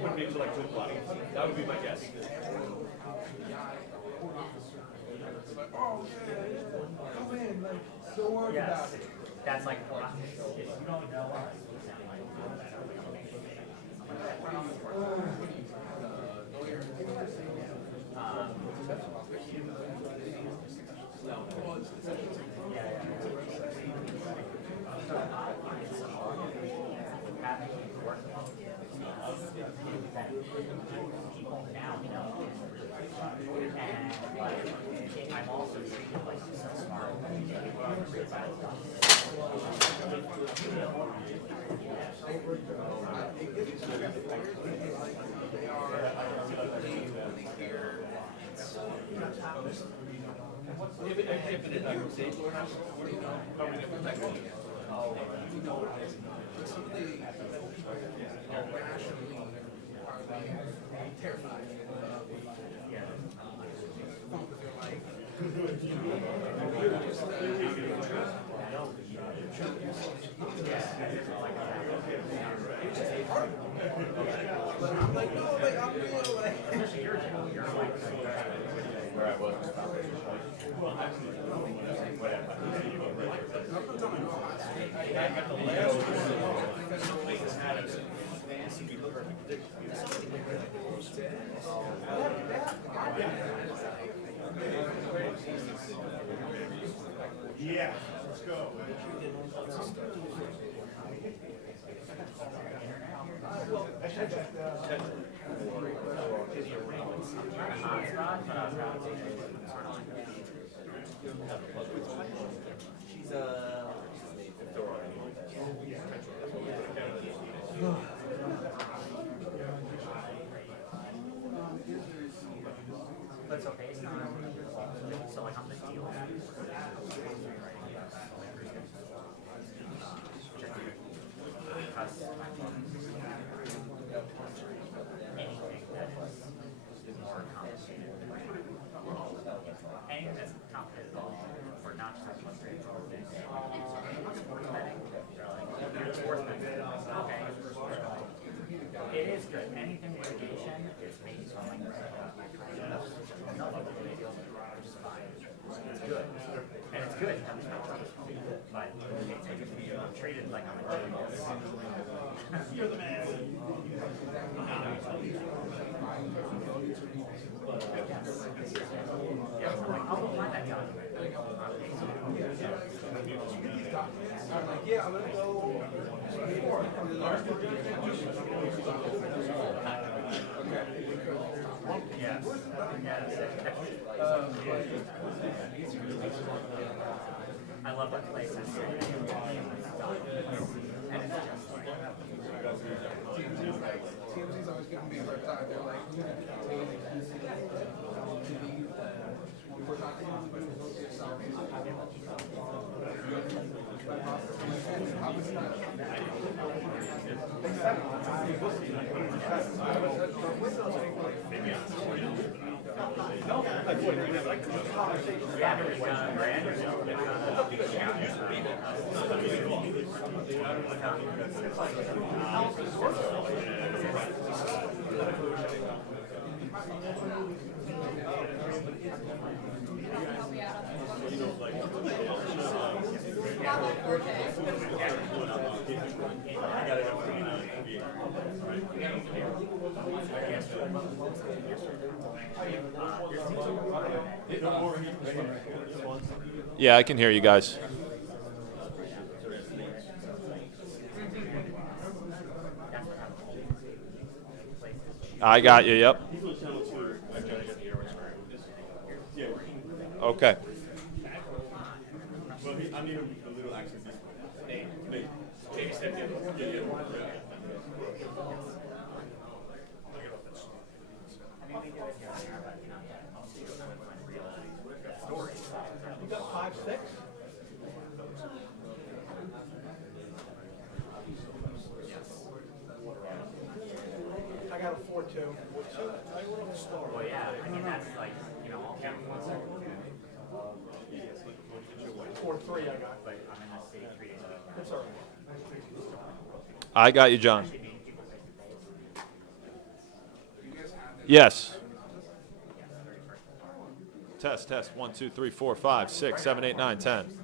Would be until like 2 o'clock. That would be my guess. Yes, that's like if you don't know us. And I'm also treated like so smart. Yeah, let's go. She's But it's okay, it's not. So like on the deal. Anything that is more complicated. Anything that's complicated at all, or not just like straightforward things. Sports betting, you're sports betting. Okay. It is good. Anything litigation is maybe something which is fine. It's good. And it's good. But I'm treated like I'm a genius. You're the man. Yeah, I'm like, I'll go find that document. I'm like, yeah, I'm gonna go. Yes. I love that place. And it's just like TMZ's always giving me a hard time. They're like, we're not Yeah, I can hear you guys. I got you, yep. Okay. You got 5'6"? 2. Well, yeah, I mean, that's like, you know, I'll count 1 second. 4 3 I got. But I'm in the state 3 days a week. That's all right. I got you, John. Meeting people face to face. Yes. Test, test. 1, 2, 3, 4, 5, 6, 7, 8, 9, 10.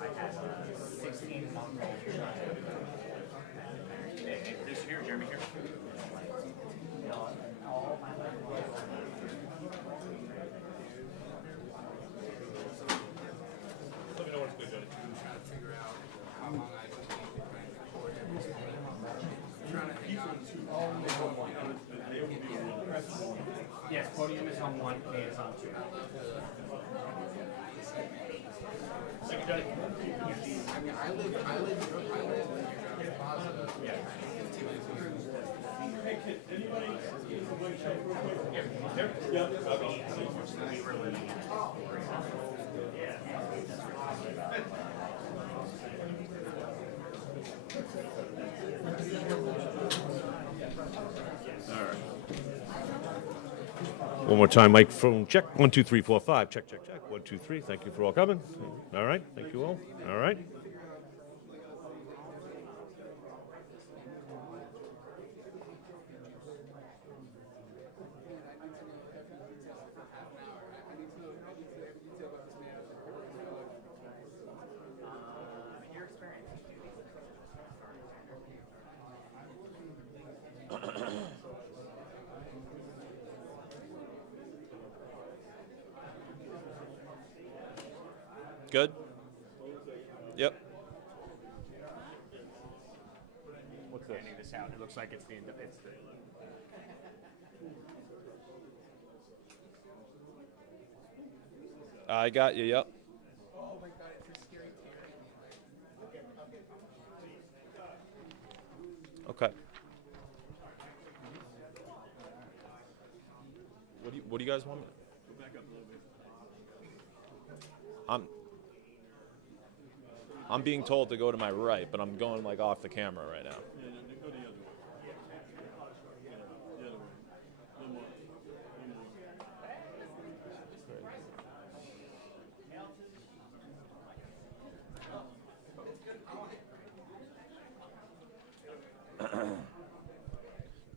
I had a 16-month-old. This here, Jeremy here. All my life. Let me know when it's good, Johnny. Trying to figure out how long I can be trying to hang on to all the Yes, podium is on 1, K is on 2. Thank you, Johnny. I mean, I live in Plaza. Yeah. 15 minutes away. Yeah. We were living in One more time, microphone check. 1, 2, 3, 4, 5. Check, check, check. 1, 2, 3. Thank you for all coming. All right. Thank you all. All right. your experience. Good? Yep. What's this? This out. It looks like it's the I got you, yep. Oh my god, it's a scary Okay. What do you guys want? I'm being told to go to my right, but I'm going like off the camera right now.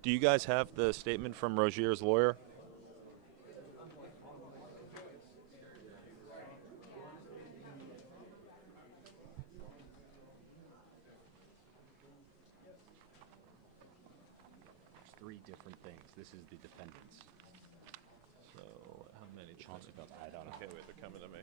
Do you guys have the statement from Rozier's lawyer? Three different things. This is the defendants. So how many? Chauncey Billups. I don't know. Okay, wait, they're coming to me.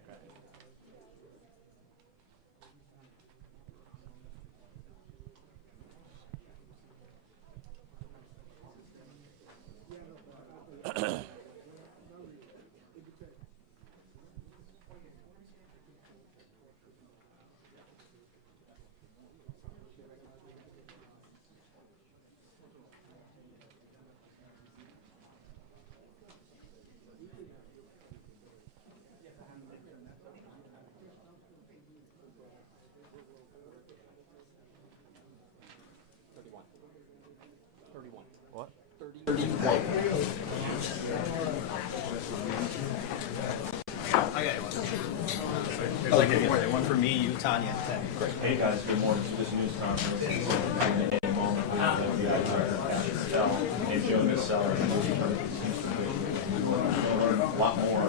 What? One for me, you, Tanya. Hey guys, good morning to this news conference. In a moment, we have the FBI director, Pastor Patel, and Joe Misseller. We'll learn a lot more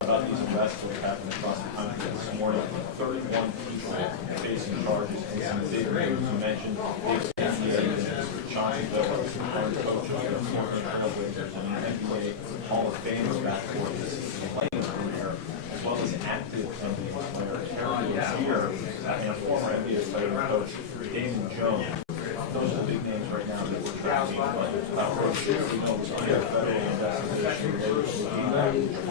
about these arrests that happened across the country this morning. 31 people facing charges in some big names. You mentioned big evidence. Chauncey Billups, current coach of the Portland Trailblazers, and an NBA Hall of Famer back for his playing career, as well as active NBA player Terry Rozier, and a former NBA player and coach Damon Jones. Those are the big names right now that we're tracking. About Rozier, we know was under federal investigation related to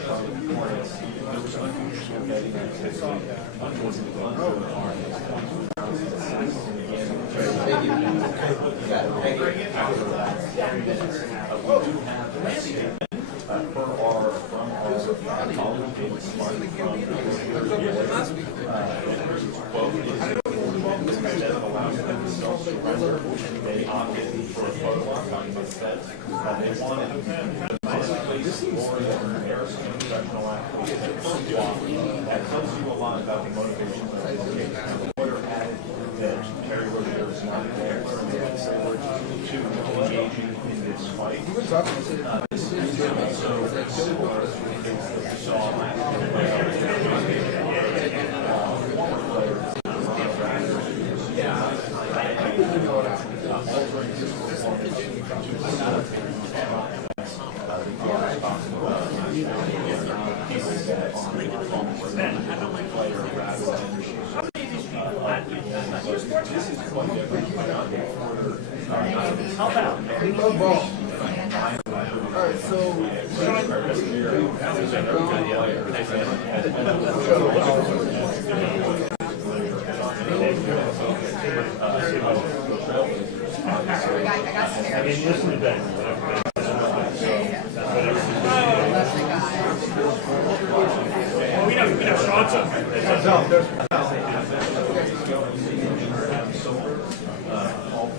Charlotte Hornets. There was unusual betting activity. Unfortunately, unproven harms. We do have a statement from our colleague David Smart from They opted for a photo op instead. They wanted basically more than an professional athlete. That tells you a lot about the motivation of the location. The lawyer added that Terry Rozier was not a gambler and they said we're too engaging in this fight. This is also similar to the case that we saw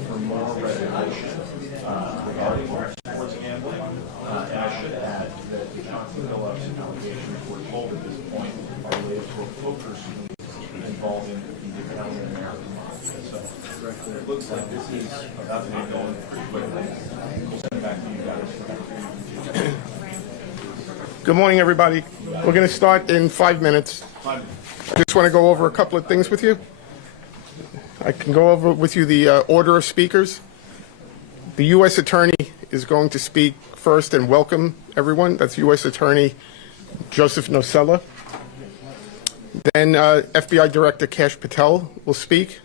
for more regulation regarding sports gambling. And I should add that the Chauncey Billups allegations we're told at this point are related to a poker scheme involving the Italian American mafia. So it looks like this is about to be going pretty quickly. We'll send it back to you guys. Good morning, everybody. We're going to start in 5 minutes. I just want to go over a couple of things with you. I can go over with you the order of speakers. The U.S. Attorney is going to speak first and welcome everyone. That's U.S. Attorney Joseph Nocella. Then FBI Director Kash Patel will speak.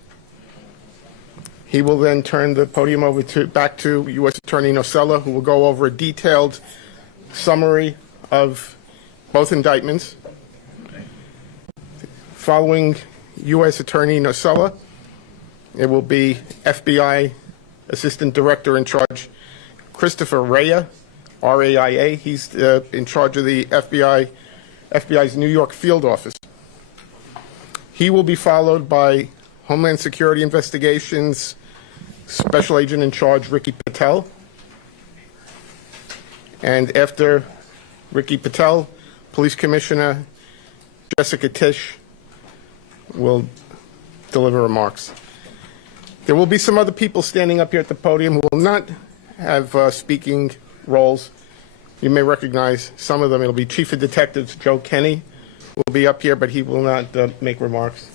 He will then turn the podium over back to U.S. Attorney Nocella, who will go over a detailed summary of both indictments. Following U.S. Attorney Nocella, it will be FBI Assistant Director in Charge Christopher Raya, R-A-I-A. He's in charge of the FBI's New York field office. He will be followed by Homeland Security Investigations Special Agent in Charge Ricky Patel. And after Ricky Patel, Police Commissioner Jessica Tisch will deliver remarks. There will be some other people standing up here at the podium who will not have speaking roles. You may recognize some of them. It'll be Chief of Detectives Joe Kenny will be up here, but he will not make remarks.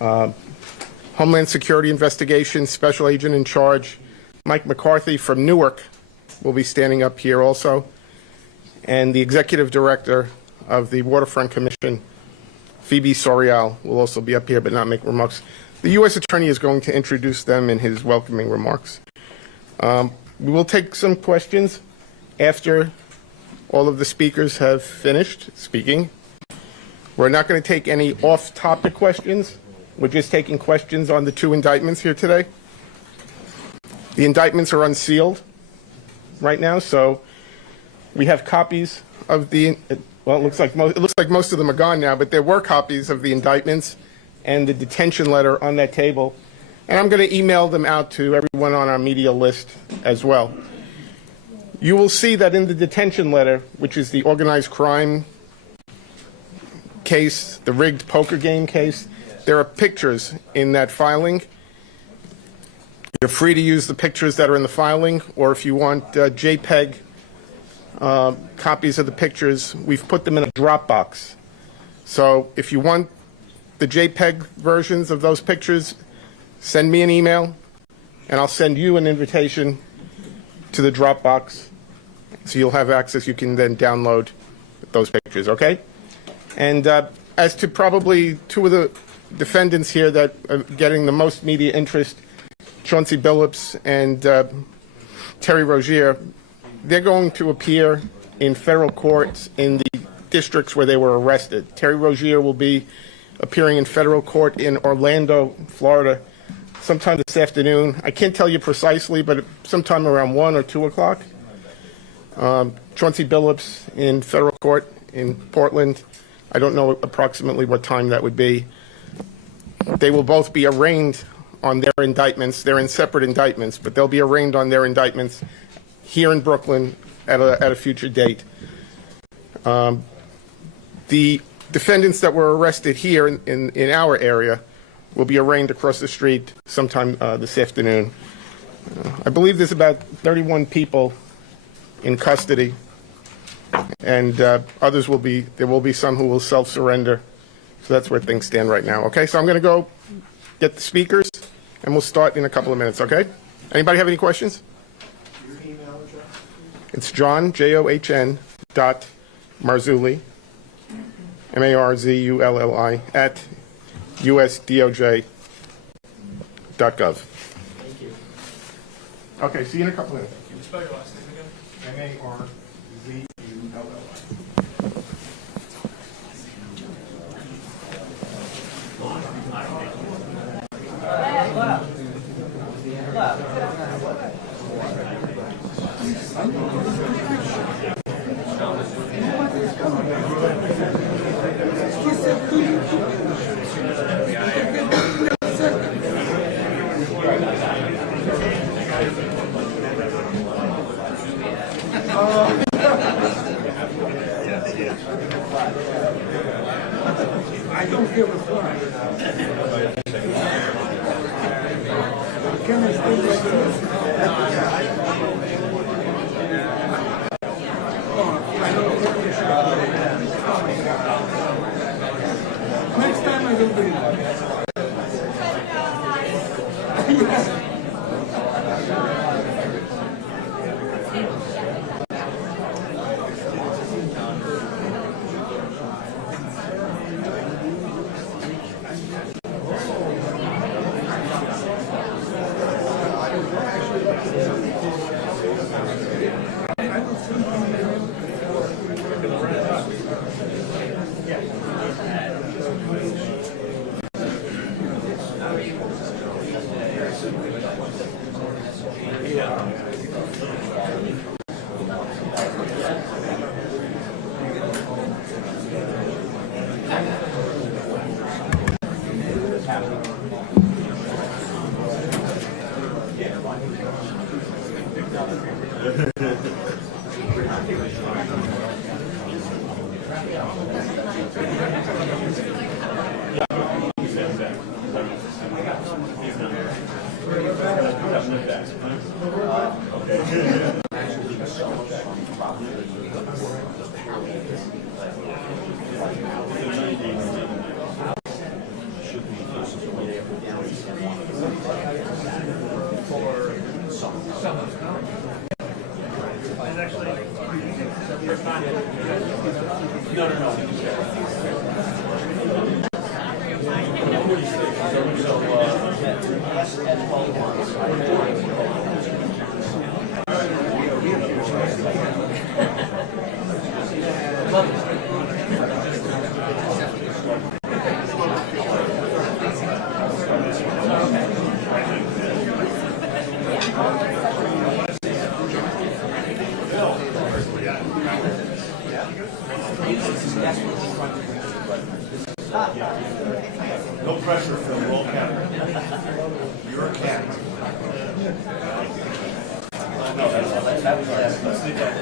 Homeland Security Investigations Special Agent in Charge Mike McCarthy from Newark will be standing up here also. And the Executive Director of the Waterfront Commission, Phoebe Sorial, will also be up here but not make remarks. The U.S. Attorney is going to introduce them in his welcoming remarks. We will take some questions after all of the speakers have finished speaking. We're not going to take any off-topic questions. We're just taking questions on the two indictments here today. The indictments are unsealed right now, so we have copies of the, well, it looks like most of them are gone now, but there were copies of the indictments and the detention letter on that table. And I'm going to email them out to everyone on our media list as well. You will see that in the detention letter, which is the organized crime case, the rigged poker game case, there are pictures in that filing. You're free to use the pictures that are in the filing, or if you want JPEG copies of the pictures, we've put them in a Dropbox. So if you want the JPEG versions of those pictures, send me an email, and I'll send you an invitation to the Dropbox, so you'll have access. You can then download those pictures, okay? And as to probably two of the defendants here that are getting the most media interest, Chauncey Billups and Terry Rozier, they're going to appear in federal courts in the districts where they were arrested. Terry Rozier will be appearing in federal court in Orlando, Florida, sometime this afternoon. I can't tell you precisely, but sometime around 1 or 2 o'clock. Chauncey Billups in federal court in Portland, I don't know approximately what time that would be. They will both be arraigned on their indictments. They're in separate indictments, but they'll be arraigned on their indictments here in Brooklyn at a future date. The defendants that were arrested here in our area will be arraigned across the street sometime this afternoon. I believe there's about 31 people in custody, and there will be some who will self-surrender. So that's where things stand right now. Okay, so I'm going to go get the speakers, and we'll start in a couple of minutes, okay? Anybody have any questions? Your email address? It's John, John, Marzulli, Marzulli, at usdoj.gov. Thank you. Okay, see you in a couple of minutes. Can you spell your last name again? Marzulli. I don't give a fuck. Can I stay like this? Next time I will do it. No pressure, Phil. Roll cat. You're a cat. No, that was let's leave that.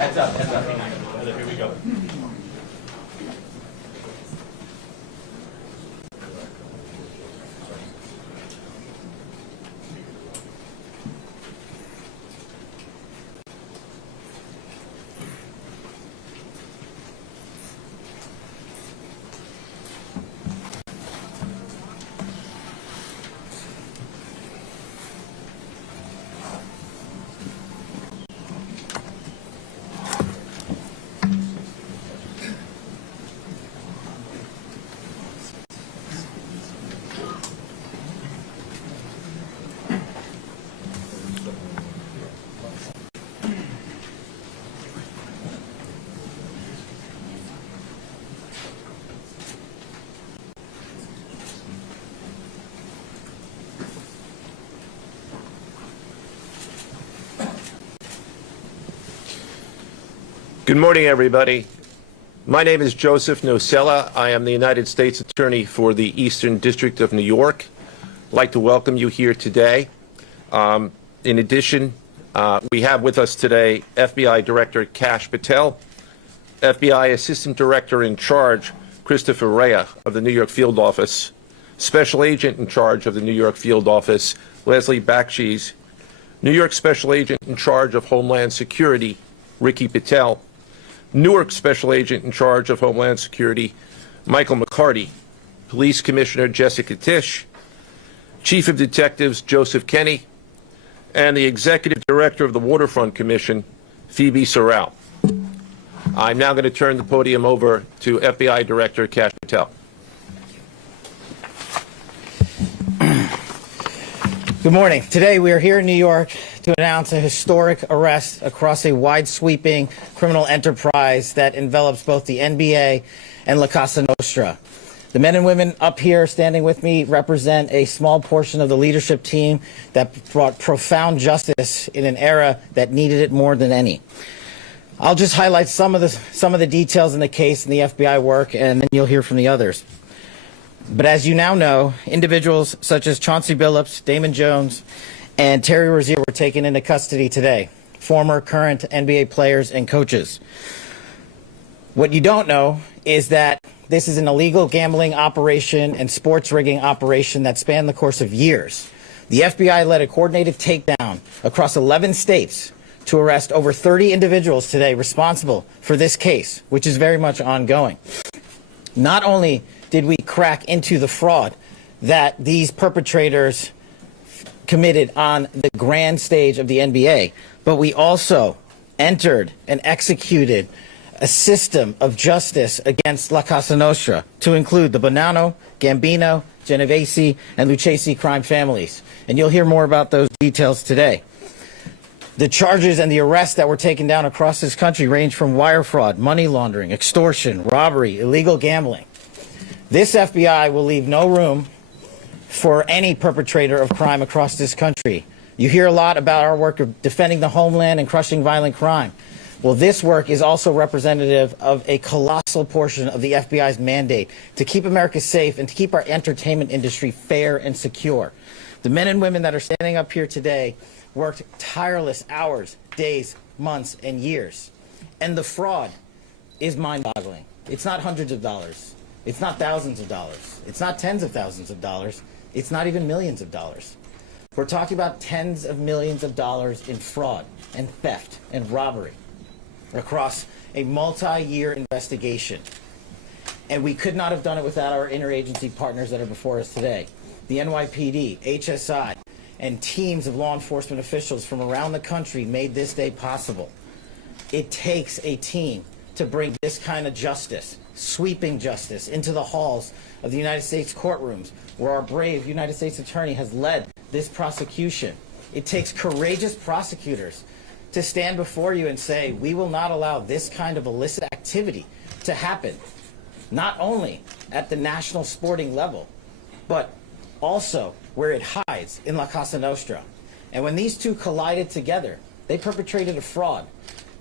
Heads up, heads up. Here we go. Good morning, everybody. My name is Joseph Nocella. I am the United States Attorney for the Eastern District of New York. I'd like to welcome you here today. In addition, we have with us today FBI Director Kash Patel, FBI Assistant Director in Charge Christopher Rea of the New York Field Office, Special Agent in Charge of the New York Field Office Leslie Bakshi's, New York Special Agent in Charge of Homeland Security Ricky Patel, Newark Special Agent in Charge of Homeland Security Michael McCarty, Police Commissioner Jessica Tisch, Chief of Detectives Joseph Kenny, and the Executive Director of the Waterfront Commission, Phoebe Sorrell. I'm now going to turn the podium over to FBI Director Kash Patel. Good morning. Today we are here in New York to announce a historic arrest across a wide-sweeping criminal enterprise that envelops both the NBA and La Casa Nostra. The men and women up here standing with me represent a small portion of the leadership team that brought profound justice in an era that needed it more than any. I'll just highlight some of the details in the case and the FBI work, and then you'll hear from the others. But as you now know, individuals such as Chauncey Billups, Damon Jones, and Terry Rozier were taken into custody today, former, current NBA players and coaches. What you don't know is that this is an illegal gambling operation and sports rigging operation that spanned the course of years. The FBI led a coordinated takedown across 11 states to arrest over 30 individuals today responsible for this case, which is very much ongoing. Not only did we crack into the fraud that these perpetrators committed on the grand stage of the NBA, but we also entered and executed a system of justice against La Casa Nostra to include the Bonanno, Gambino, Genovese, and Lucchese crime families. And you'll hear more about those details today. The charges and the arrests that were taken down across this country range from wire fraud, money laundering, extortion, robbery, illegal gambling. This FBI will leave no room for any perpetrator of crime across this country. You hear a lot about our work of defending the homeland and crushing violent crime. Well, this work is also representative of a colossal portion of the FBI's mandate to keep America safe and to keep our entertainment industry fair and secure. The men and women that are standing up here today worked tireless hours, days, months, and years. And the fraud is mind-boggling. It's not hundreds of dollars. It's not thousands of dollars. It's not tens of thousands of dollars. It's not even millions of dollars. We're talking about tens of millions of dollars in fraud and theft and robbery across a multi-year investigation. And we could not have done it without our interagency partners that are before us today. The NYPD, HSI, and teams of law enforcement officials from around the country made this day possible. It takes a team to bring this kind of justice, sweeping justice, into the halls of the United States courtrooms, where our brave United States Attorney has led this prosecution. It takes courageous prosecutors to stand before you and say, we will not allow this kind of illicit activity to happen, not only at the national sporting level, but also where it hides in La Casa Nostra. And when these two collided together, they perpetrated a fraud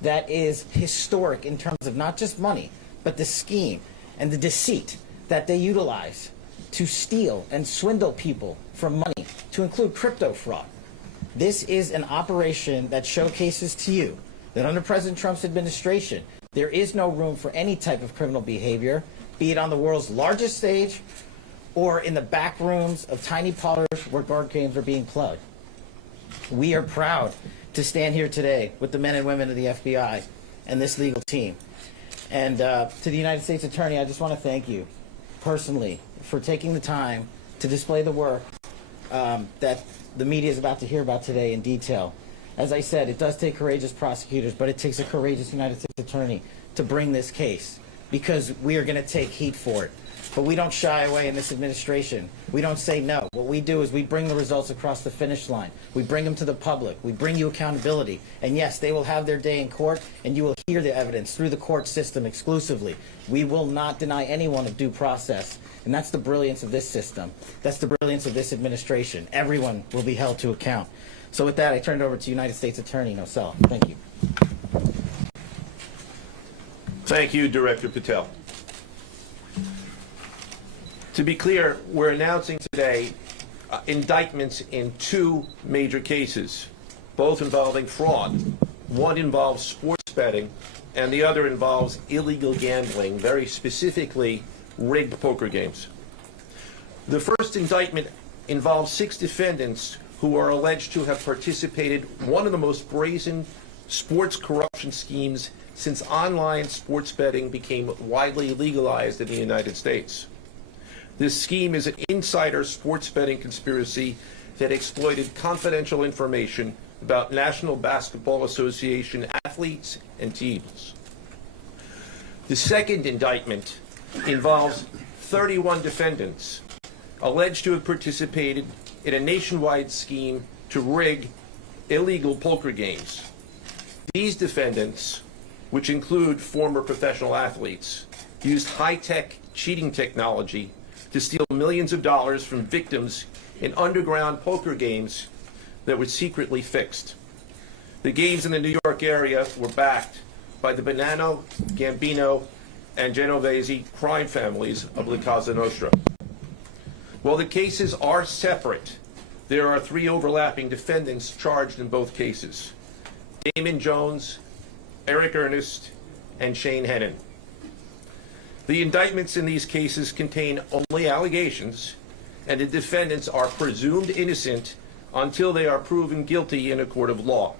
that is historic in terms of not just money, but the scheme and the deceit that they utilize to steal and swindle people for money, to include crypto fraud. This is an operation that showcases to you that under President Trump's administration, there is no room for any type of criminal behavior, be it on the world's largest stage or in the back rooms of tiny parlors where board games are being played. We are proud to stand here today with the men and women of the FBI and this legal team. And to the United States Attorney, I just want to thank you personally for taking the time to display the work that the media is about to hear about today in detail. As I said, it does take courageous prosecutors, but it takes a courageous United States Attorney to bring this case, because we are going to take heat for it. But we don't shy away in this administration. We don't say no. What we do is we bring the results across the finish line. We bring them to the public. We bring you accountability. And yes, they will have their day in court, and you will hear the evidence through the court system exclusively. We will not deny anyone of due process. And that's the brilliance of this system. That's the brilliance of this administration. Everyone will be held to account. So with that, I turn it over to United States Attorney Nocella. Thank you. Thank you, Director Patel. To be clear, we're announcing today indictments in two major cases, both involving fraud. One involves sports betting, and the other involves illegal gambling, very specifically rigged poker games. The first indictment involves 6 defendants who are alleged to have participated in one of the most brazen sports corruption schemes since online sports betting became widely legalized in the United States. This scheme is an insider sports betting conspiracy that exploited confidential information about National Basketball Association athletes and teams. The second indictment involves 31 defendants alleged to have participated in a nationwide scheme to rig illegal poker games. These defendants, which include former professional athletes, used high-tech cheating technology to steal millions of dollars from victims in underground poker games that were secretly fixed. The games in the New York area were backed by the Bonanno, Gambino, and Genovese crime families of La Cosa Nostra. While the cases are separate, there are 3 overlapping defendants charged in both cases: Damon Jones, Eric Ernest, and Shane Hennon. The indictments in these cases contain only allegations, and the defendants are presumed innocent until they are proven guilty in a court of law.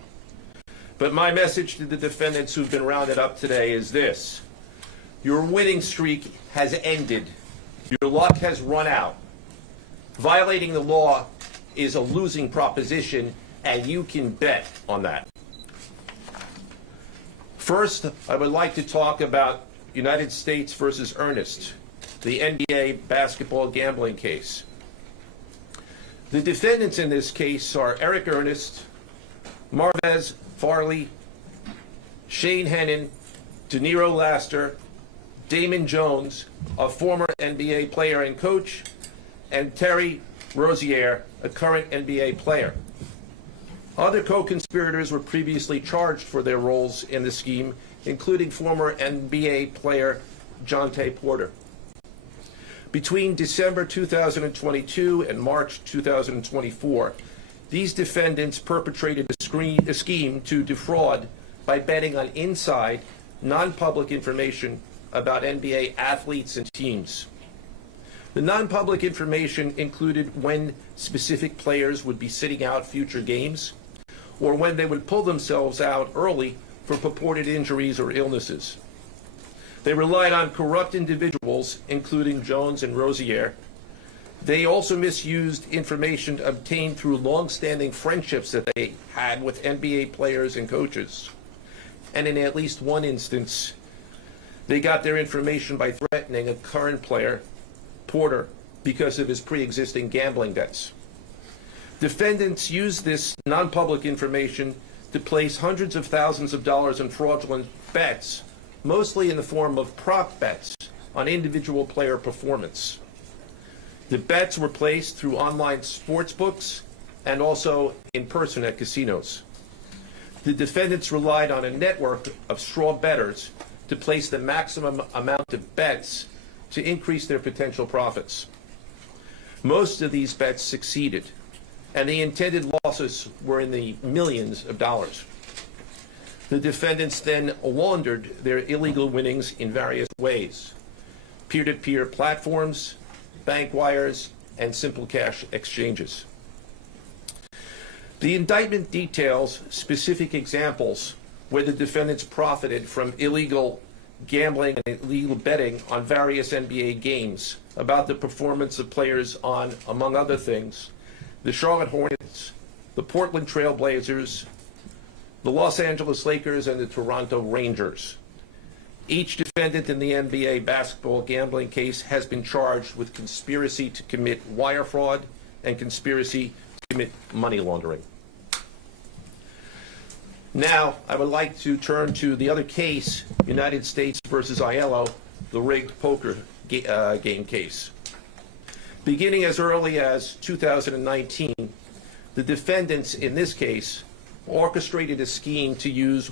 But my message to the defendants who've been rounded up today is this: your winning streak has ended. Your luck has run out. Violating the law is a losing proposition, and you can bet on that. First, I would like to talk about United States versus Ernest, the NBA basketball gambling case. The defendants in this case are Eric Ernest, Marvez Farley, Shane Hennon, De Niro Laster, Damon Jones, a former NBA player and coach, and Terry Rozier, a current NBA player. Other co-conspirators were previously charged for their roles in the scheme, including former NBA player Jonte Porter. Between December 2022 and March 2024, these defendants perpetrated a scheme to defraud by betting on inside, non-public information about NBA athletes and teams. The non-public information included when specific players would be sitting out future games, or when they would pull themselves out early for purported injuries or illnesses. They relied on corrupt individuals, including Jones and Rozier. They also misused information obtained through long-standing friendships that they had with NBA players and coaches. And in at least one instance, they got their information by threatening a current player, Porter, because of his pre-existing gambling debts. Defendants used this non-public information to place hundreds of thousands of dollars in fraudulent bets, mostly in the form of prop bets on individual player performance. The bets were placed through online sports books and also in person at casinos. The defendants relied on a network of straw bettors to place the maximum amount of bets to increase their potential profits. Most of these bets succeeded, and the intended losses were in the millions of dollars. The defendants then laundered their illegal winnings in various ways: peer-to-peer platforms, bank wires, and simple cash exchanges. The indictment details specific examples where the defendants profited from illegal gambling and illegal betting on various NBA games about the performance of players on, among other things, the Charlotte Hornets, the Portland Trail Blazers, the Los Angeles Lakers, and the Toronto Rangers. Each defendant in the NBA basketball gambling case has been charged with conspiracy to commit wire fraud and conspiracy to commit money laundering. Now, I would like to turn to the other case, United States versus Aiello, the rigged poker game case. Beginning as early as 2019, the defendants in this case orchestrated a scheme to use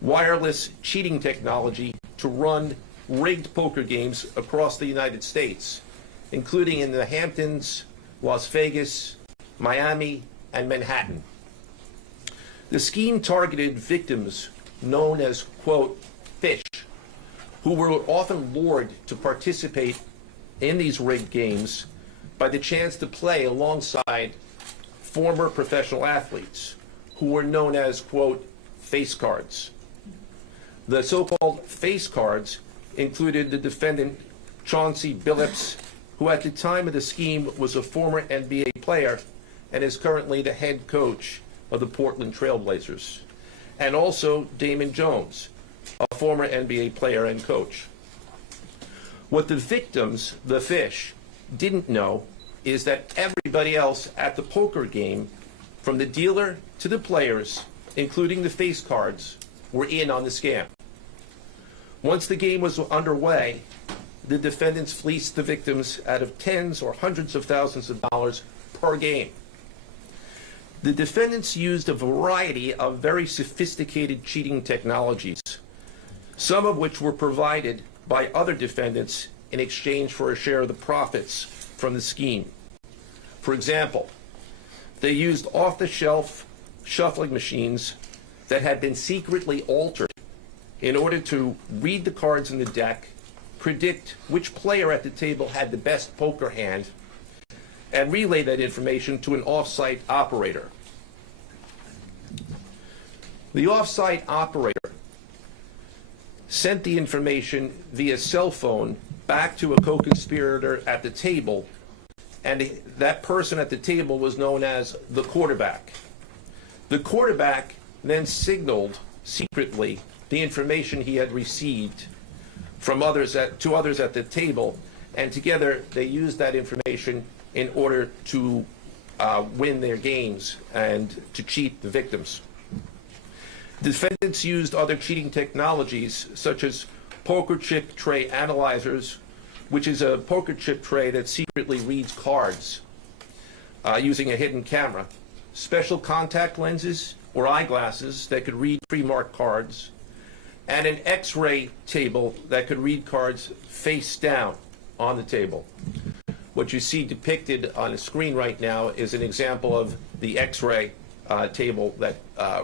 wireless cheating technology to run rigged poker games across the United States, including in the Hamptons, Las Vegas, Miami, and Manhattan. The scheme targeted victims known as, quote, fish, who were often lured to participate in these rigged games by the chance to play alongside former professional athletes who were known as, quote, face cards. The so-called face cards included the defendant Chauncey Billups, who at the time of the scheme was a former NBA player and is currently the head coach of the Portland Trail Blazers, and also Damon Jones, a former NBA player and coach. What the victims, the fish, didn't know is that everybody else at the poker game, from the dealer to the players, including the face cards, were in on the scam. Once the game was underway, the defendants fleeced the victims out of tens or hundreds of thousands of dollars per game. The defendants used a variety of very sophisticated cheating technologies, some of which were provided by other defendants in exchange for a share of the profits from the scheme. For example, they used off-the-shelf shuffling machines that had been secretly altered in order to read the cards in the deck, predict which player at the table had the best poker hand, and relay that information to an off-site operator. The off-site operator sent the information via cell phone back to a co-conspirator at the table, and that person at the table was known as the quarterback. The quarterback then signaled secretly the information he had received from others to others at the table, and together they used that information in order to win their games and to cheat the victims. Defendants used other cheating technologies such as poker chip tray analyzers, which is a poker chip tray that secretly reads cards using a hidden camera, special contact lenses or eyeglasses that could read pre-marked cards, and an X-ray table that could read cards face down on the table. What you see depicted on the screen right now is an example of the X-ray table that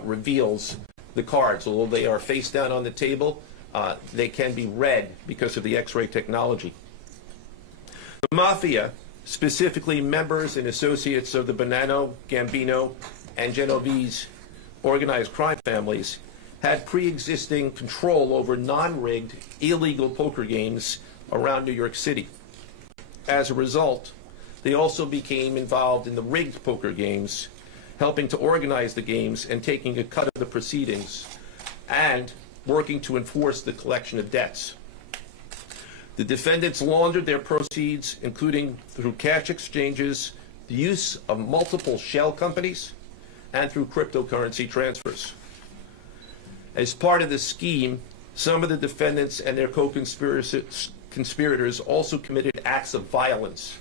reveals the cards. Although they are face down on the table, they can be read because of the X-ray technology. The Mafia, specifically members and associates of the Bonanno, Gambino, and Genovese organized crime families, had pre-existing control over non-rigged, illegal poker games around New York City. As a result, they also became involved in the rigged poker games, helping to organize the games and taking a cut of the proceedings, and working to enforce the collection of debts. The defendants laundered their proceeds, including through cash exchanges, the use of multiple shell companies, and through cryptocurrency transfers. As part of the scheme, some of the defendants and their co-conspirators also committed acts of violence,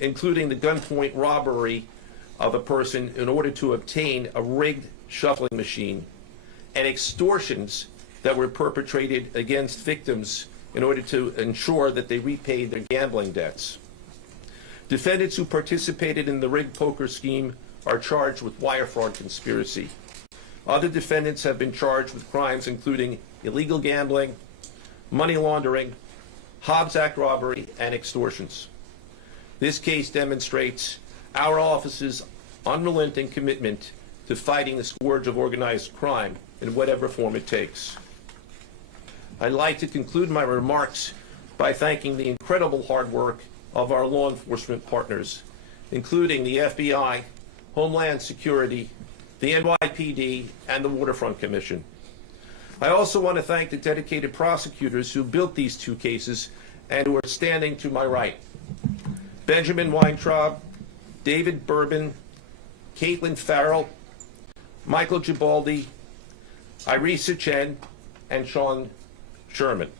including the gunpoint robbery of a person in order to obtain a rigged shuffling machine, and extortions that were perpetrated against victims in order to ensure that they repaid their gambling debts. Defendants who participated in the rigged poker scheme are charged with wire fraud conspiracy. Other defendants have been charged with crimes including illegal gambling, money laundering, Hobbs Act robbery, and extortions. This case demonstrates our office's unrelenting commitment to fighting the scourge of organized crime in whatever form it takes. I'd like to conclude my remarks by thanking the incredible hard work of our law enforcement partners, including the FBI, Homeland Security, the NYPD, and the Waterfront Commission. I also want to thank the dedicated prosecutors who built these two cases and who are standing to my right. Benjamin Weintraub, David Bourbon, Caitlin Farrell, Michael Gibaldi, Irisa Chen, and Sean Sherman.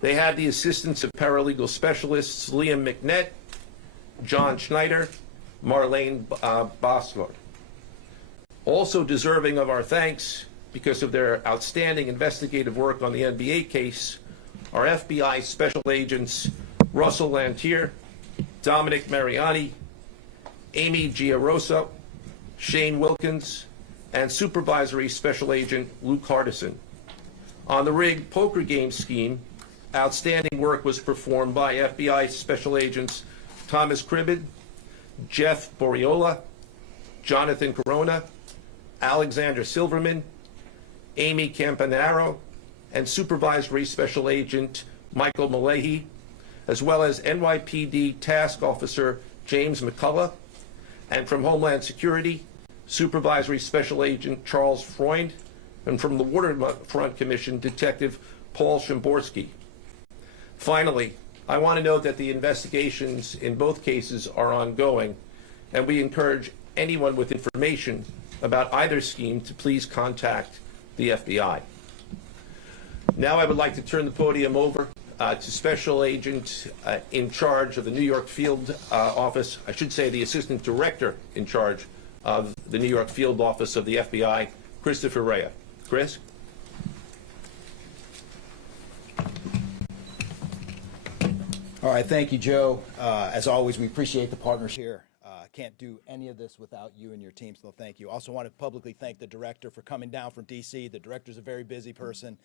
They had the assistance of paralegal specialists Liam McNett, John Schneider, Marlene Bosler. Also deserving of our thanks because of their outstanding investigative work on the NBA case are FBI Special Agents Russell Lantier, Dominic Mariani, Amy Giarosa, Shane Wilkins, and Supervisory Special Agent Luke Hardison. On the rigged poker game scheme, outstanding work was performed by FBI Special Agents Thomas Cribbin, Jeff Boriola, Jonathan Corona, Alexander Silverman, Amy Campanaro, and Supervisory Special Agent Michael Malahy, as well as NYPD Task Officer James McCullough, and from Homeland Security, Supervisory Special Agent Charles Freund, and from the Waterfront Commission, Detective Paul Shimborski. Finally, I want to note that the investigations in both cases are ongoing, and we encourage anyone with information about either scheme to please contact the FBI. Now I would like to turn the podium over to Special Agent in charge of the New York Field Office, I should say the Assistant Director in charge of the New York Field Office of the FBI, Christopher Rea. Chris? All right, thank you, Joe. As always, we appreciate the partners here. Can't do any of this without you and your team, so thank you. Also want to publicly thank the director for coming down from D.C. The director's a very busy person,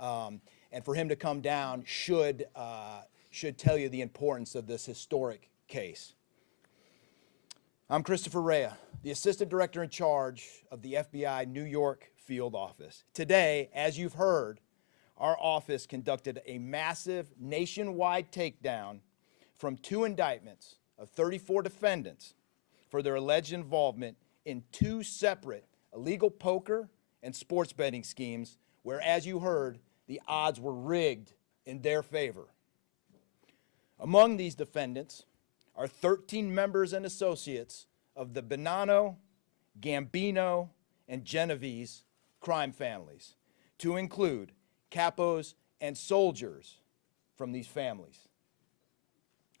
and for him to come down should tell you the importance of this historic case. I'm Christopher Rea, the Assistant Director in charge of the FBI New York Field Office. Today, as you've heard, our office conducted a massive nationwide takedown from 2 indictments of 34 defendants for their alleged involvement in 2 separate illegal poker and sports betting schemes where, as you heard, the odds were rigged in their favor. Among these defendants are 13 members and associates of the Bonanno, Gambino, and Genovese crime families, to include capos and soldiers from these families.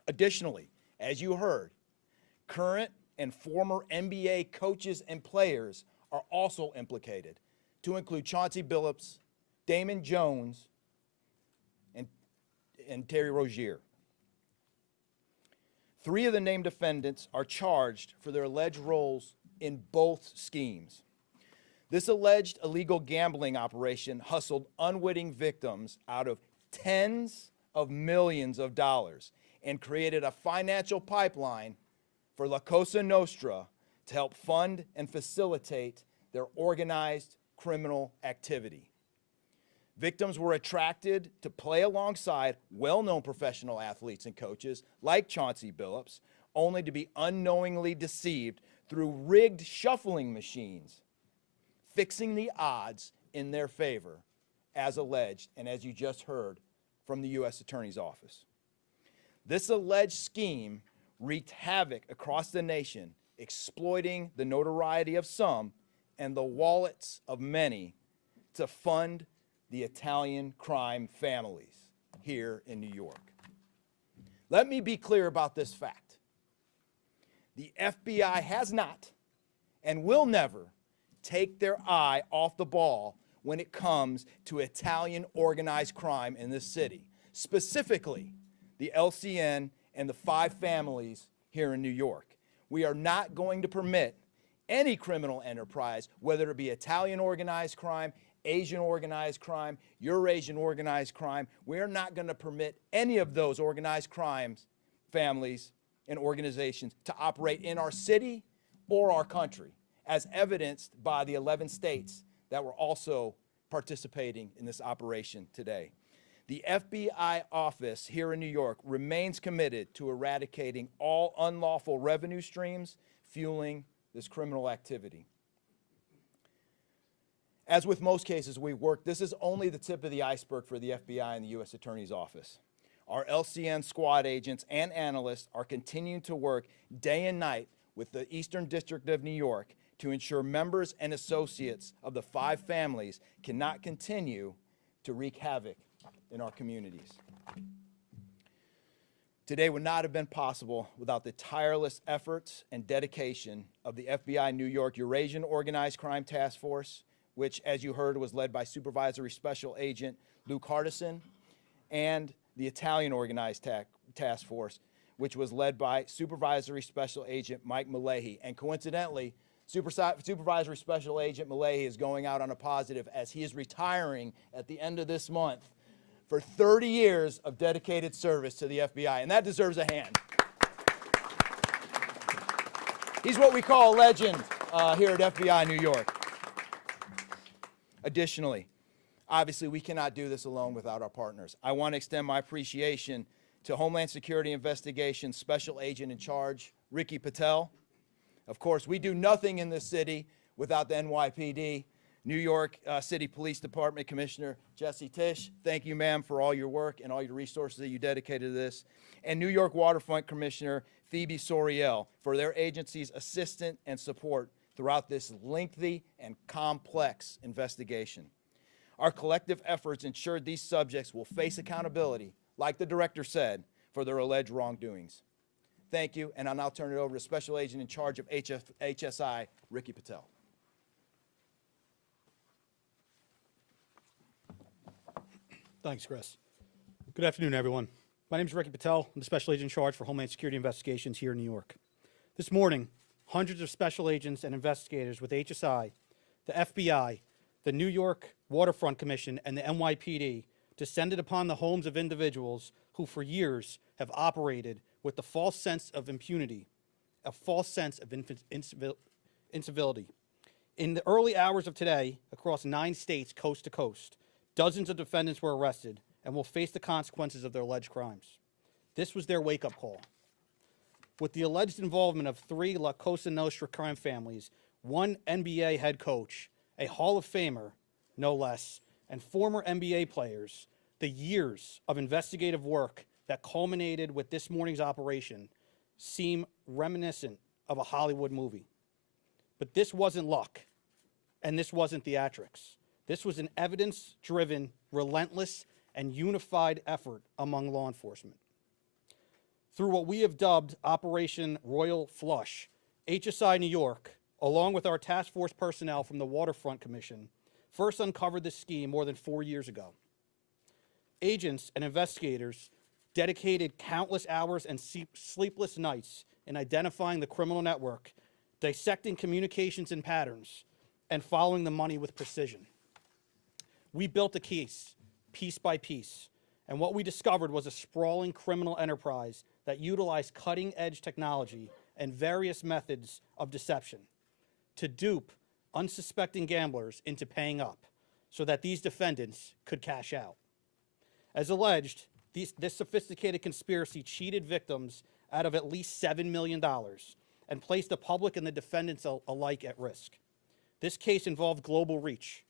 Additionally, as you heard, current and former NBA coaches and players are also implicated, to include Chauncey Billups, Damon Jones, and Terry Rozier. 3 of the named defendants are charged for their alleged roles in both schemes. This alleged illegal gambling operation hustled unwitting victims out of tens of millions of dollars and created a financial pipeline for La Cosa Nostra to help fund and facilitate their organized criminal activity. Victims were attracted to play alongside well-known professional athletes and coaches like Chauncey Billups, only to be unknowingly deceived through rigged shuffling machines, fixing the odds in their favor, as alleged and as you just heard from the U.S. Attorney's Office. This alleged scheme wreaked havoc across the nation, exploiting the notoriety of some and the wallets of many to fund the Italian crime families here in New York. Let me be clear about this fact. The FBI has not and will never take their eye off the ball when it comes to Italian organized crime in this city, specifically the LCN and the 5 families here in New York. We are not going to permit any criminal enterprise, whether it be Italian organized crime, Asian organized crime, Eurasian organized crime. We're not going to permit any of those organized crimes, families, and organizations to operate in our city or our country, as evidenced by the 11 states that were also participating in this operation today. The FBI office here in New York remains committed to eradicating all unlawful revenue streams fueling this criminal activity. As with most cases we've worked, this is only the tip of the iceberg for the FBI and the U.S. Attorney's Office. Our LCN squad agents and analysts are continuing to work day and night with the Eastern District of New York to ensure members and associates of the 5 families cannot continue to wreak havoc in our communities. Today would not have been possible without the tireless efforts and dedication of the FBI New York Eurasian Organized Crime Task Force, which, as you heard, was led by Supervisory Special Agent Luke Hardison, and the Italian Organized Task Force, which was led by Supervisory Special Agent Mike Malahi. And coincidentally, Supervisory Special Agent Malahi is going out on a positive as he is retiring at the end of this month for 30 years of dedicated service to the FBI, and that deserves a hand. He's what we call a legend here at FBI New York. Additionally, obviously, we cannot do this alone without our partners. I want to extend my appreciation to Homeland Security Investigations Special Agent in Charge, Ricky Patel. Of course, we do nothing in this city without the NYPD. New York City Police Department Commissioner Jesse Tisch, thank you, ma'am, for all your work and all your resources that you dedicated to this. And New York Waterfront Commissioner Phoebe Soriel for their agency's assistance and support throughout this lengthy and complex investigation. Our collective efforts ensured these subjects will face accountability, like the director said, for their alleged wrongdoings. Thank you, and I'll now turn it over to Special Agent in Charge of HSI, Ricky Patel. Thanks, Chris. Good afternoon, everyone. My name is Ricky Patel. I'm the Special Agent in Charge for Homeland Security Investigations here in New York. This morning, hundreds of special agents and investigators with HSI, the FBI, the New York Waterfront Commission, and the NYPD descended upon the homes of individuals who for years have operated with the false sense of impunity, a false sense of incivility. In the early hours of today, across 9 states, coast to coast, dozens of defendants were arrested and will face the consequences of their alleged crimes. This was their wake-up call. With the alleged involvement of 3 La Cosa Nostra crime families, 1 NBA head coach, a Hall of Famer, no less, and former NBA players, the years of investigative work that culminated with this morning's operation seem reminiscent of a Hollywood movie. But this wasn't luck, and this wasn't theatrics. This was an evidence-driven, relentless, and unified effort among law enforcement. Through what we have dubbed Operation Royal Flush, HSI New York, along with our task force personnel from the Waterfront Commission, first uncovered this scheme more than 4 years ago. Agents and investigators dedicated countless hours and sleepless nights in identifying the criminal network, dissecting communications and patterns, and following the money with precision. We built a case, piece by piece, and what we discovered was a sprawling criminal enterprise that utilized cutting-edge technology and various methods of deception to dupe unsuspecting gamblers into paying up so that these defendants could cash out. As alleged, this sophisticated conspiracy cheated victims out of at least $7 million and placed the public and the defendants alike at risk. This case involved global reach,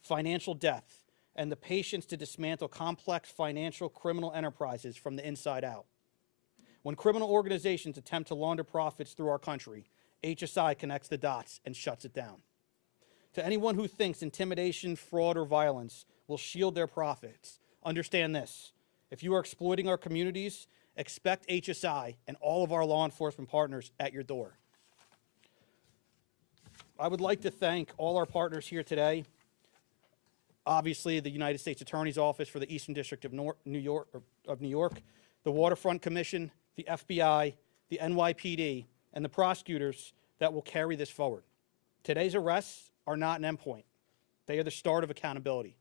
financial depth, and the patience to dismantle complex financial criminal enterprises from the inside out. When criminal organizations attempt to launder profits through our country, HSI connects the dots and shuts it down. To anyone who thinks intimidation, fraud, or violence will shield their profits, understand this. If you are exploiting our communities, expect HSI and all of our law enforcement partners at your door. I would like to thank all our partners here today. Obviously, the United States Attorney's Office for the Eastern District of New York, the Waterfront Commission, the FBI, the NYPD, and the prosecutors that will carry this forward. Today's arrests are not an endpoint. They are the start of accountability.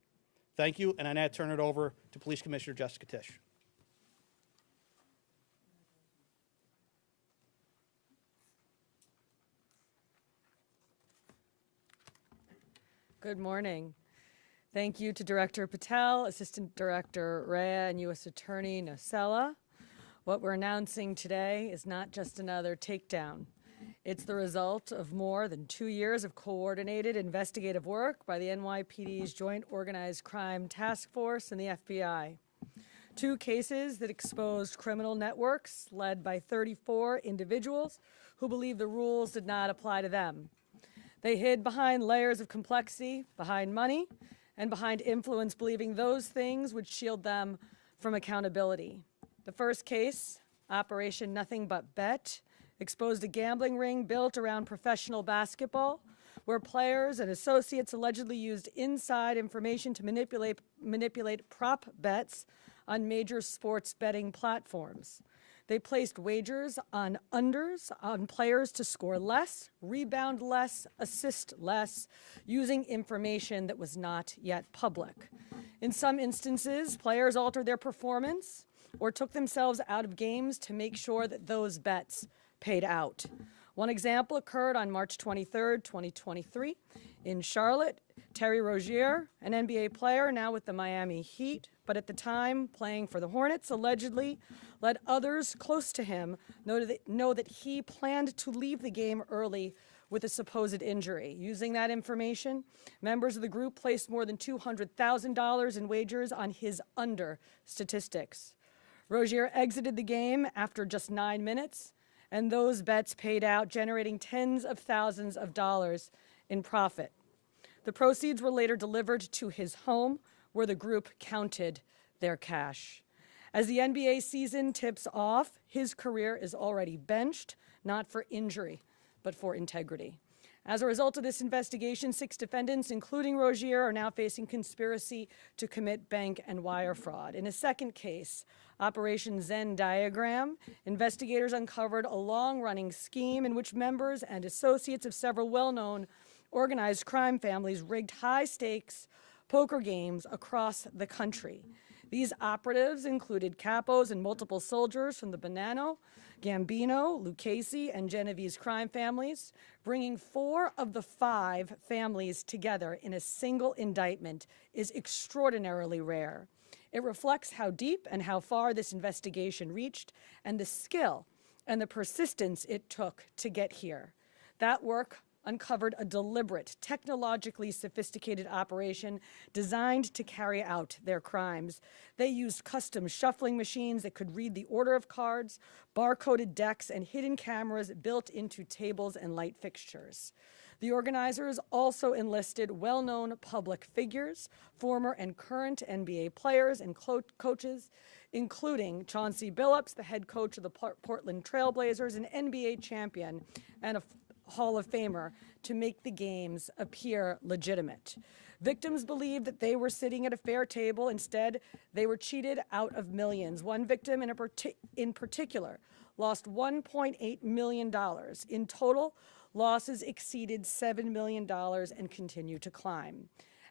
Thank you, and I now turn it over to Police Commissioner Jessica Tisch. Good morning. Thank you to Director Patel, Assistant Director Rea, and U.S. Attorney Nocella. What we're announcing today is not just another takedown. It's the result of more than 2 years of coordinated investigative work by the NYPD's Joint Organized Crime Task Force and the FBI. 2 cases that exposed criminal networks led by 34 individuals who believed the rules did not apply to them. They hid behind layers of complexity, behind money, and behind influence, believing those things would shield them from accountability. The first case, Operation Nothing But Bet, exposed a gambling ring built around professional basketball, where players and associates allegedly used inside information to manipulate prop bets on major sports betting platforms. They placed wagers on unders on players to score less, rebound less, assist less, using information that was not yet public. In some instances, players altered their performance or took themselves out of games to make sure that those bets paid out. One example occurred on March 23rd, 2023 in Charlotte. Terry Rozier, an NBA player now with the Miami Heat, but at the time playing for the Hornets, allegedly let others close to him know that he planned to leave the game early with a supposed injury. Using that information, members of the group placed more than $200,000 in wagers on his under statistics. Rozier exited the game after just 9 minutes, and those bets paid out, generating tens of thousands of dollars in profit. The proceeds were later delivered to his home, where the group counted their cash. As the NBA season tips off, his career is already benched, not for injury, but for integrity. As a result of this investigation, 6 defendants, including Rozier, are now facing conspiracy to commit bank and wire fraud. In a second case, Operation Zen Diagram, investigators uncovered a long-running scheme in which members and associates of several well-known organized crime families rigged high-stakes poker games across the country. These operatives included capos and multiple soldiers from the Bonanno, Gambino, Lucchese, and Genovese crime families, bringing 4 of the 5 families together in a single indictment is extraordinarily rare. It reflects how deep and how far this investigation reached and the skill and the persistence it took to get here. That work uncovered a deliberate, technologically sophisticated operation designed to carry out their crimes. They used custom shuffling machines that could read the order of cards, barcoded decks, and hidden cameras built into tables and light fixtures. The organizers also enlisted well-known public figures, former and current NBA players and coaches, including Chauncey Billups, the head coach of the Portland Trail Blazers, an NBA champion and a Hall of Famer, to make the games appear legitimate. Victims believed that they were sitting at a fair table. Instead, they were cheated out of millions. One victim in particular lost $1.8 million. In total, losses exceeded $7 million and continue to climb.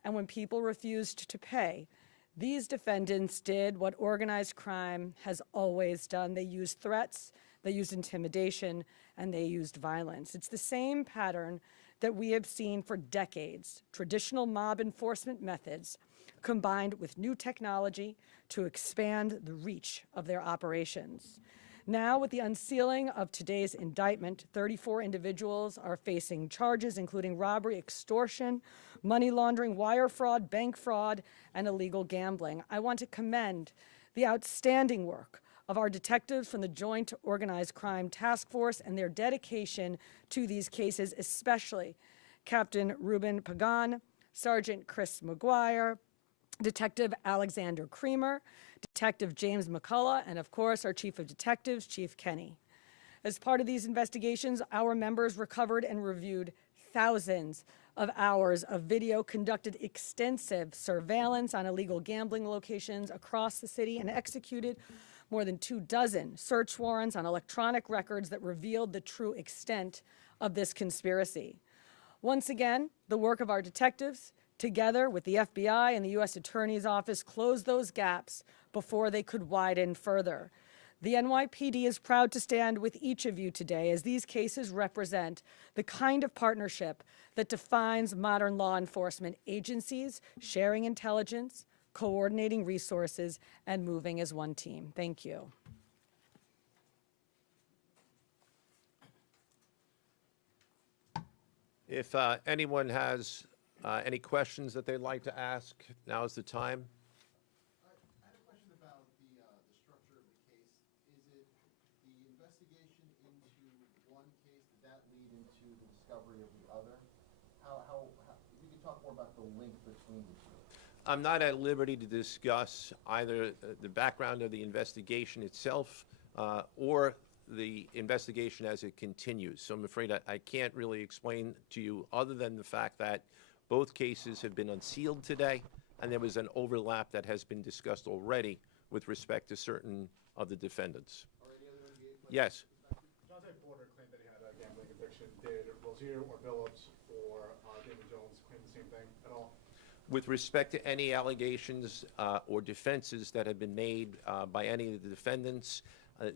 And when people refused to pay, these defendants did what organized crime has always done. They used threats, they used intimidation, and they used violence. It's the same pattern that we have seen for decades: traditional mob enforcement methods combined with new technology to expand the reach of their operations. Now, with the unsealing of today's indictment, 34 individuals are facing charges including robbery, extortion, money laundering, wire fraud, bank fraud, and illegal gambling. I want to commend the outstanding work of our detectives from the Joint Organized Crime Task Force and their dedication to these cases, especially Captain Ruben Pagan, Sergeant Chris McGuire, Detective Alexander Creamer, Detective James McCullough, and of course our Chief of Detectives, Chief Kenny. As part of these investigations, our members recovered and reviewed thousands of hours of video, conducted extensive surveillance on illegal gambling locations across the city, and executed more than 24 search warrants on electronic records that revealed the true extent of this conspiracy. Once again, the work of our detectives, together with the FBI and the U.S. Attorney's Office, closed those gaps before they could widen further. The NYPD is proud to stand with each of you today as these cases represent the kind of partnership that defines modern law enforcement agencies, sharing intelligence, coordinating resources, and moving as one team. Thank you. If anyone has any questions that they'd like to ask, now is the time. I had a question about the structure of the case. Is it the investigation into one case, did that lead into the discovery of the other? If you could talk more about the link between the two. I'm not at liberty to discuss either the background of the investigation itself or the investigation as it continues. So I'm afraid I can't really explain to you other than the fact that both cases have been unsealed today, and there was an overlap that has been discussed already with respect to certain of the defendants. Yes. Chauncey Billups claimed that he had a gambling addiction. Did Rozier or Billups or Damon Jones claim the same thing at all? With respect to any allegations or defenses that have been made by any of the defendants,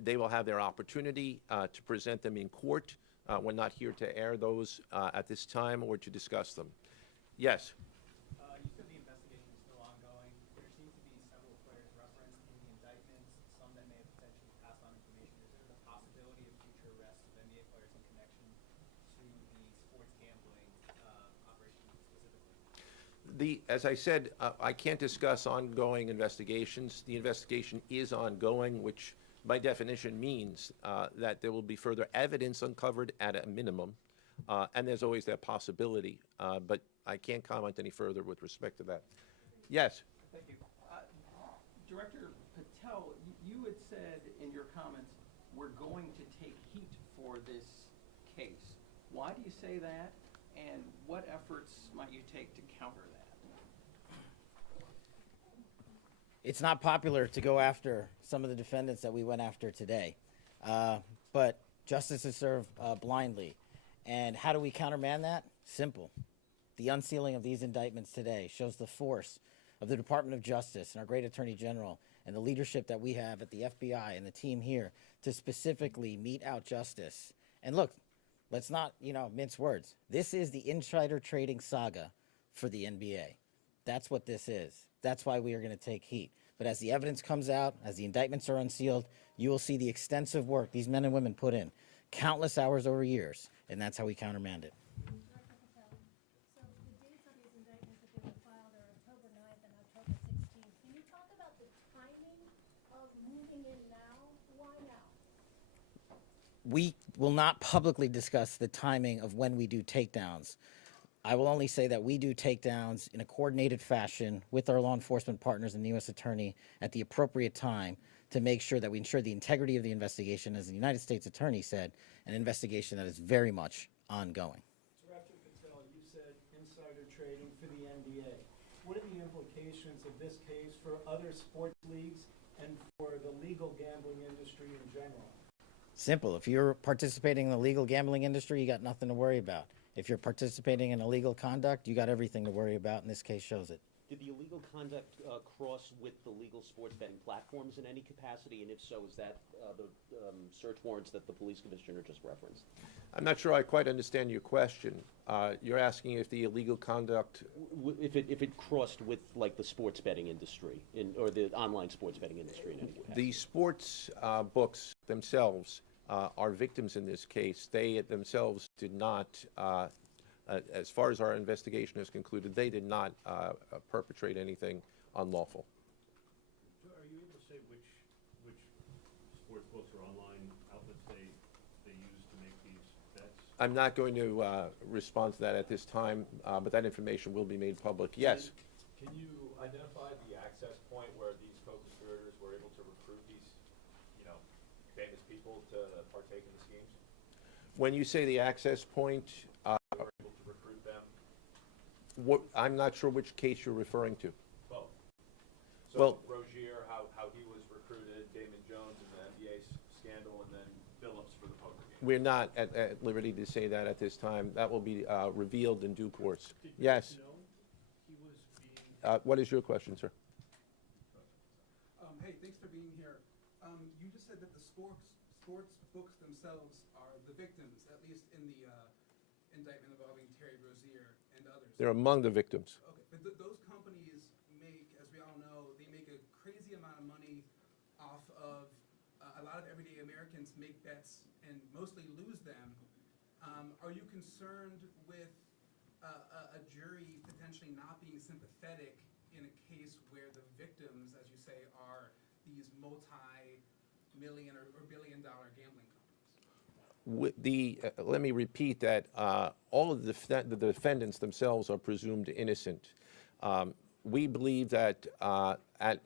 they will have their opportunity to present them in court. We're not here to air those at this time or to discuss them. Yes? You said the investigation is still ongoing. There seems to be several players referenced in the indictments, some that may have potentially passed on information. Is there the possibility of future arrests of NBA players in connection to the sports gambling operation specifically? As I said, I can't discuss ongoing investigations. The investigation is ongoing, which by definition means that there will be further evidence uncovered at a minimum, and there's always that possibility, but I can't comment any further with respect to that. Yes? Thank you. Director Patel, you had said in your comments, we're going to take heat for this case. Why do you say that, and what efforts might you take to counter that? It's not popular to go after some of the defendants that we went after today, but justice is served blindly. And how do we countermand that? Simple. The unsealing of these indictments today shows the force of the Department of Justice and our great Attorney General and the leadership that we have at the FBI and the team here to specifically mete out justice. And look, let's not, mince words. This is the insider trading saga for the NBA. That's what this is. That's why we are going to take heat. But as the evidence comes out, as the indictments are unsealed, you will see the extensive work these men and women put in, countless hours over years, and that's how we countermand it. We will not publicly discuss the timing of when we do takedowns. I will only say that we do takedowns in a coordinated fashion with our law enforcement partners and the U.S. Attorney at the appropriate time to make sure that we ensure the integrity of the investigation, as the United States Attorney said, an investigation that is very much ongoing. Director Patel, you said insider trading for the NBA. What are the implications of this case for other sports leagues and for the legal gambling industry in general? Simple. If you're participating in the legal gambling industry, you got nothing to worry about. If you're participating in illegal conduct, you got everything to worry about, and this case shows it. Did the illegal conduct cross with the legal sports betting platforms in any capacity? And if so, is that the search warrants that the police commissioner just referenced? I'm not sure I quite understand your question. You're asking if the illegal conduct... If it crossed with, like, the sports betting industry, or the online sports betting industry in any capacity? The sports books themselves are victims in this case. They themselves did not, as far as our investigation has concluded, they did not perpetrate anything unlawful. So are you able to say which sports books or online outlets they use to make these bets? I'm not going to respond to that at this time, but that information will be made public. Yes? Can you identify the access point where these co-conspirators were able to recruit these, famous people to partake in the schemes? When you say the access point, They were able to recruit them? I'm not sure which case you're referring to. Both. So Well, Rozier, how he was recruited, Damon Jones in the NBA scandal, and then Billups for the poker game. We're not at liberty to say that at this time. That will be revealed in due course. Yes. What is your question, sir? Hey, thanks for being here. You just said that the sports books themselves are the victims, at least in the indictment involving Terry Rozier and others. They're among the victims. Okay, but those companies make, as we all know, they make a crazy amount of money off of a lot of everyday Americans make bets and mostly lose them. Are you concerned with a jury potentially not being sympathetic in a case where the victims, as you say, are these multi-million or billion-dollar gambling companies? Let me repeat that all of the defendants themselves are presumed innocent. We believe that at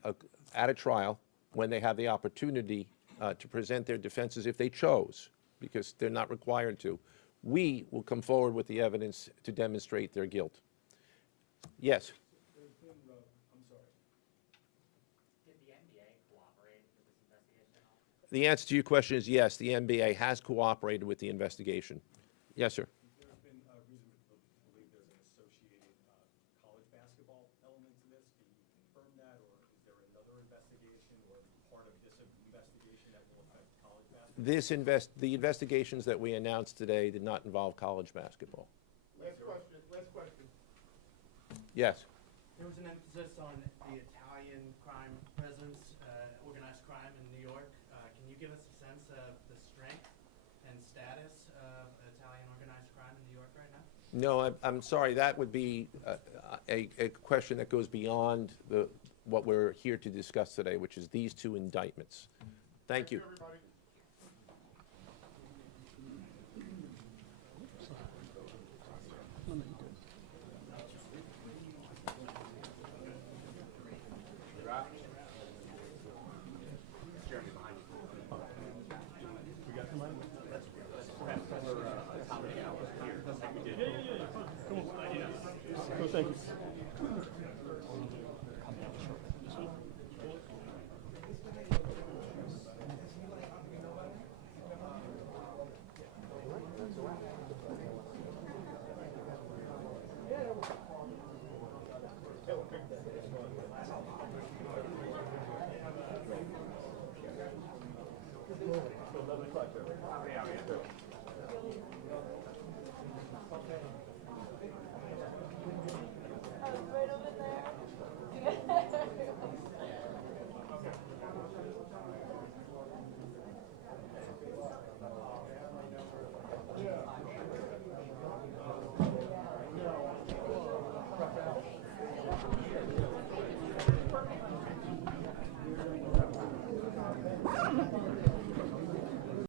a trial, when they have the opportunity to present their defenses, if they chose, because they're not required to, we will come forward with the evidence to demonstrate their guilt. Yes. Did the NBA cooperate with this investigation? The answer to your question is yes, the NBA has cooperated with the investigation. Yes, sir. There's been reason to believe there's an associated college basketball element to this. Can you confirm that, or is there another investigation or part of this investigation that will affect college basketball? The investigations that we announced today did not involve college basketball. Last question, last question. Yes. There was an emphasis on the Italian crime presence, organized crime in New York. Can you give us a sense of the strength and status of Italian organized crime in New York right now? No, I'm sorry. That would be a question that goes beyond what we're here to discuss today, which is these two indictments. Thank you. Everybody. Thank you.